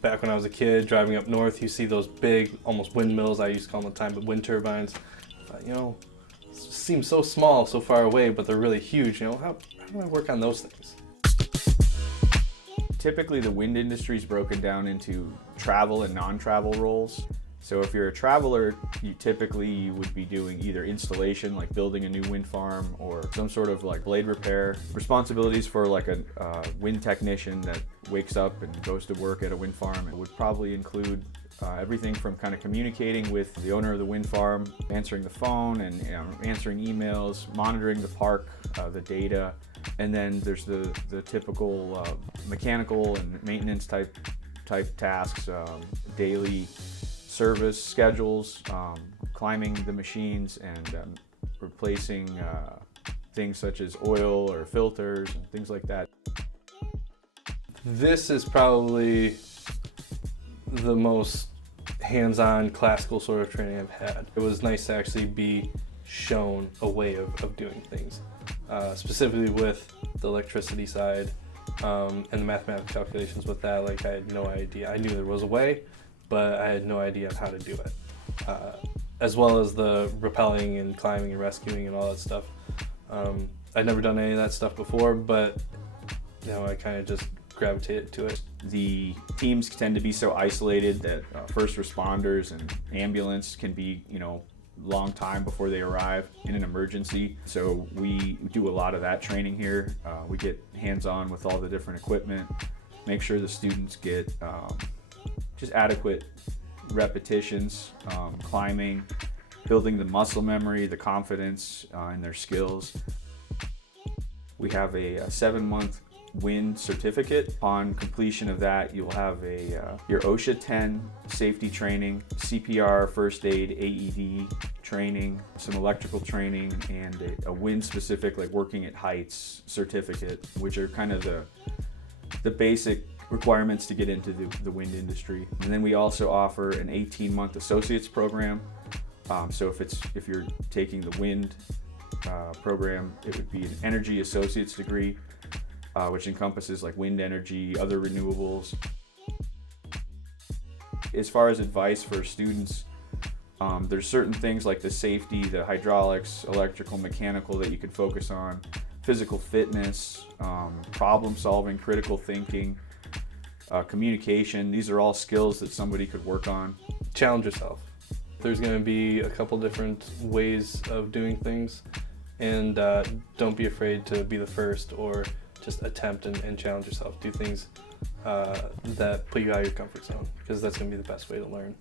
back when I was a kid driving up north, you see those big, almost windmills, I used to call them at the time, but wind turbines. I thought, it seems so small, so far away, but they're really huge. How do I work on those things? Typically, the wind industry is broken down into travel and non-travel roles. So if you're a traveler, you typically would be doing either installation, like building a new wind farm, or some sort of like blade repair. Responsibilities for like a wind technician that wakes up and goes to work at a wind farm, it would probably include everything from kind of communicating with the owner of the wind farm, answering the phone and answering emails, monitoring the park, the data, and then there's the typical mechanical and maintenance type tasks, daily service schedules, climbing the machines and replacing things such as oil or filters and things like that. This is probably the most hands-on classical sort of training I've had. It was nice to actually be shown a way of doing things, specifically with the electricity side and the mathematical calculations with that. Like, I had no idea. I knew there was a way, but I had no idea on how to do it. As well as the rappelling and climbing and rescuing and all that stuff. I'd never done any of that stuff before, but I kind of just gravitated to it. The teams tend to be so isolated that first responders and ambulance can be, long time before they arrive in an emergency. So we do a lot of that training here. We get hands-on with all the different equipment, make sure the students get just adequate repetitions, climbing, building the muscle memory, the confidence in their skills. We have a 7-month wind certificate. Upon completion of that, you'll have your OSHA 10 safety training, CPR, first aid, AED training, some electrical training, and a wind specific, like working at heights certificate, which are kind of the basic requirements to get into the wind industry. And then we also offer an 18-month associates program. So if you're taking the wind program, it would be an energy associates degree, which encompasses like wind energy, other renewables. As far as advice for students, there's certain things like the safety, the hydraulics, electrical, mechanical that you could focus on, physical fitness, problem solving, critical thinking, communication. These are all skills that somebody could work on. Challenge yourself. There's going to be a couple different ways of doing things, and don't be afraid to be the first or just attempt and challenge yourself. Do things that put you out of your comfort zone, because that's going to be the best way to learn.